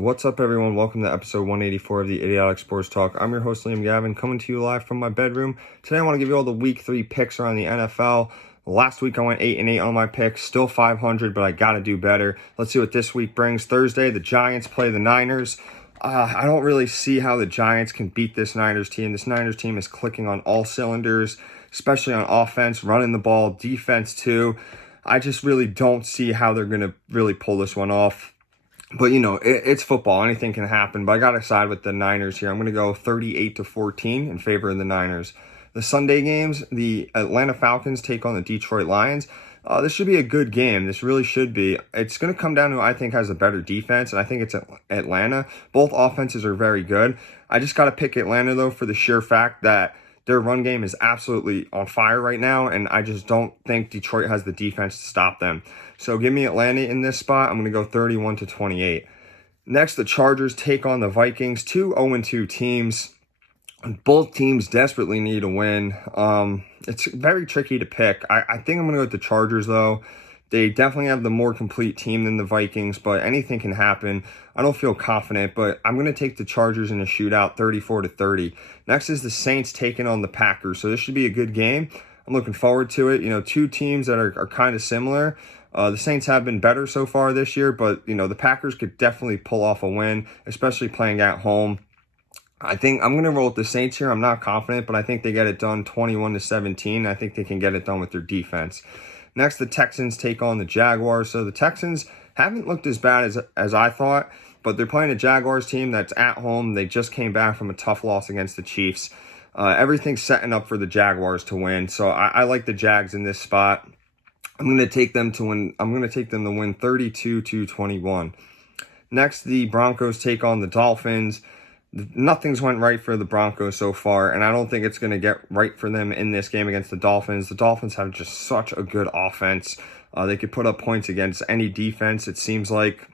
What's up, everyone? Welcome to episode 184 of the Idiotic Sports Talk. I'm your host, Liam Gavin, coming to you live from my bedroom. Today, I want to give you all the Week 3 picks around the NFL. Last week, I went 8-8 on my picks, still 500, but I got to do better. Let's see what this week brings. Thursday, the Giants play the Niners. I don't really see how the Giants can beat this Niners team. This Niners team is clicking on all cylinders, especially on offense, running the ball, defense too. I just really don't see how they're going to really pull this one off. But, it's football. Anything can happen. But I got to side with the Niners here. I'm going to go 38-14 in favor of the Niners. The Sunday games, the Atlanta Falcons take on the Detroit Lions. This should be a good game. This really should be. It's going to come down to who I think has a better defense, and I think it's Atlanta. Both offenses are very good. I just got to pick Atlanta, though, for the sheer fact that their run game is absolutely on fire right now, and I just don't think Detroit has the defense to stop them. So give me Atlanta in this spot. I'm going to go 31-28. Next, the Chargers take on the Vikings, two 0-2 teams. Both teams desperately need a win. It's very tricky to pick. I think I'm going to go with the Chargers, though. They definitely have the more complete team than the Vikings, but anything can happen. I don't feel confident, but I'm going to take the Chargers in a shootout, 34-30. Next is the Saints taking on the Packers, so this should be a good game. I'm looking forward to it. Two teams that are kind of similar. The Saints have been better so far this year, but, the Packers could definitely pull off a win, especially playing at home. I think I'm going to roll with the Saints here. I'm not confident, but I think they get it done 21-17. I think they can get it done with their defense. Next, the Texans take on the Jaguars. So the Texans haven't looked as bad as I thought, but they're playing a Jaguars team that's at home. They just came back from a tough loss against the Chiefs. Everything's setting up for the Jaguars to win. So I like the Jags in this spot. I'm going to take them to win. I'm going to take them to win 32-21. Next, the Broncos take on the Dolphins. Nothing's went right for the Broncos so far, and I don't think it's going to get right for them in this game against the Dolphins. The Dolphins have just such a good offense. They could put up points against any defense, it seems like.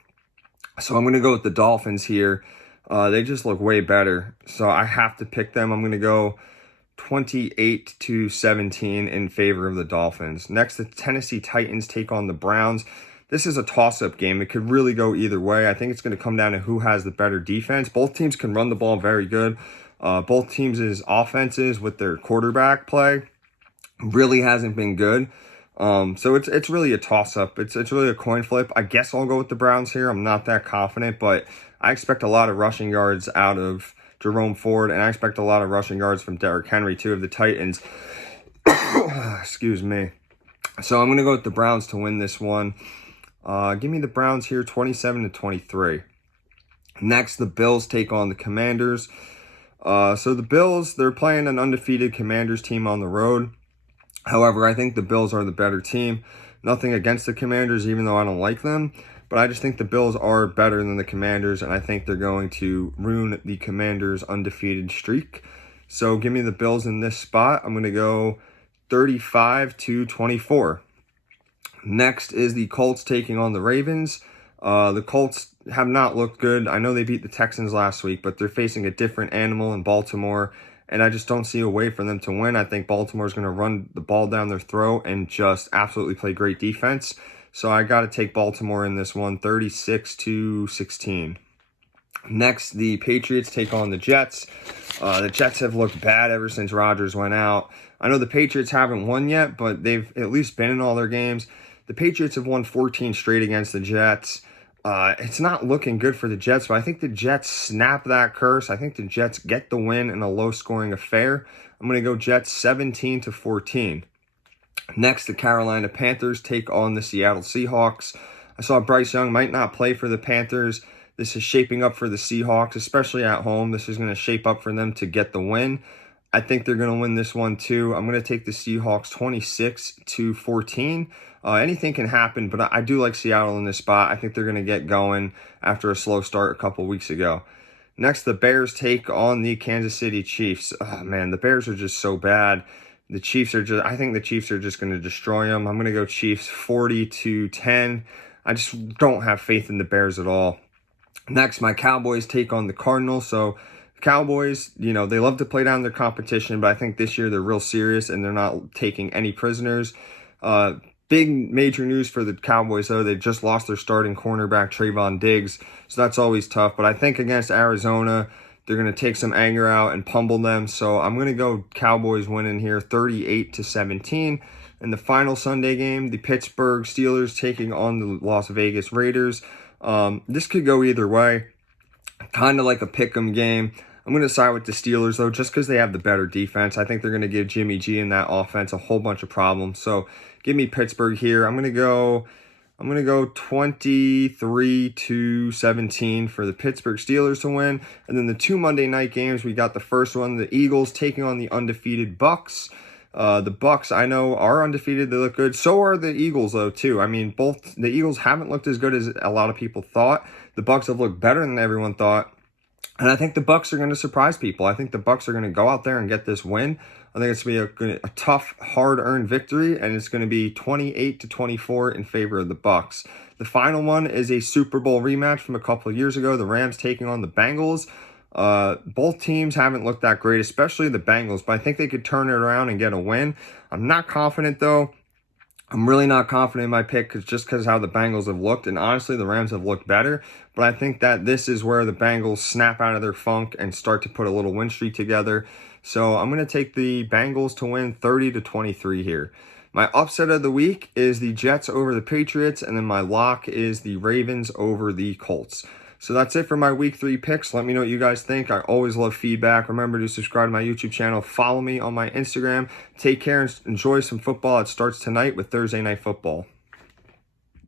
So I'm going to go with the Dolphins here. They just look way better, so I have to pick them. I'm going to go 28-17 in favor of the Dolphins. Next, the Tennessee Titans take on the Browns. This is a toss-up game. It could really go either way. I think it's going to come down to who has the better defense. Both teams can run the ball very good. Both teams' offenses with their quarterback play really hasn't been good. So it's really a toss-up. It's really a coin flip. I guess I'll go with the Browns here. I'm not that confident, but I expect a lot of rushing yards out of Jerome Ford, and I expect a lot of rushing yards from Derrick Henry, too, of the Titans. Excuse me. So I'm going to go with the Browns to win this one. Give me the Browns here, 27-23. Next, the Bills take on the Commanders. So the Bills, they're playing an undefeated Commanders team on the road. However, I think the Bills are the better team. Nothing against the Commanders, even though I don't like them. But I just think the Bills are better than the Commanders, and I think they're going to ruin the Commanders' undefeated streak. So give me the Bills in this spot. I'm going to go 35-24. Next is the Colts taking on the Ravens. The Colts have not looked good. I know they beat the Texans last week, but they're facing a different animal in Baltimore, and I just don't see a way for them to win. I think Baltimore's going to run the ball down their throat and just absolutely play great defense. So I got to take Baltimore in this one, 36-16. Next, the Patriots take on the Jets. The Jets have looked bad ever since Rodgers went out. I know the Patriots haven't won yet, but they've at least been in all their games. The Patriots have won 14 straight against the Jets. It's not looking good for the Jets, but I think the Jets snap that curse. I think the Jets get the win in a low-scoring affair. I'm going to go Jets 17-14. Next, the Carolina Panthers take on the Seattle Seahawks. I saw Bryce Young might not play for the Panthers. This is shaping up for the Seahawks, especially at home. This is going to shape up for them to get the win. I think they're going to win this one too. I'm going to take the Seahawks 26-14. Anything can happen, but I do like Seattle in this spot. I think they're going to get going after a slow start a couple weeks ago. Next, the Bears take on the Kansas City Chiefs. Oh, man, the Bears are just so bad. I think the Chiefs are just going to destroy them. I'm going to go Chiefs 40-10. I just don't have faith in the Bears at all. Next, my Cowboys take on the Cardinals. So Cowboys, they love to play down their competition, but I think this year they're real serious and they're not taking any prisoners. Big major news for the Cowboys, though. They just lost their starting cornerback, Trayvon Diggs, so that's always tough. But I think against Arizona, they're going to take some anger out and pummel them. So I'm going to go Cowboys winning here 38-17. In the final Sunday game, the Pittsburgh Steelers taking on the Las Vegas Raiders. This could go either way. Kind of like a pick'em game. I'm going to side with the Steelers, though, just because they have the better defense. I think they're going to give Jimmy G and that offense a whole bunch of problems. So give me Pittsburgh here. I'm going to go 23-17 for the Pittsburgh Steelers to win. And then the 2 Monday night games, we got the first one, the Eagles taking on the undefeated Bucks. The Bucks, I know, are undefeated. They look good. So are the Eagles, though, too. I mean, both the Eagles haven't looked as good as a lot of people thought. The Bucks have looked better than everyone thought. And I think the Bucks are going to surprise people. I think the Bucks are going to go out there and get this win. I think it's going to be a tough, hard-earned victory, and it's going to be 28-24 in favor of the Bucks. The final one is a Super Bowl rematch from a couple of years ago. The Rams taking on the Bengals. Both teams haven't looked that great, especially the Bengals, but I think they could turn it around and get a win. I'm not confident, though. I'm really not confident in my pick just because how the Bengals have looked. And honestly, the Rams have looked better. But I think that this is where the Bengals snap out of their funk and start to put a little win streak together. So I'm going to take the Bengals to win 30-23 here. My upset of the week is the Jets over the Patriots. And then my lock is the Ravens over the Colts. So that's it for my week 3 picks. Let me know what you guys think. I always love feedback. Remember to subscribe to my YouTube channel. Follow me on my Instagram. Take care and enjoy some football. It starts tonight with Thursday Night Football.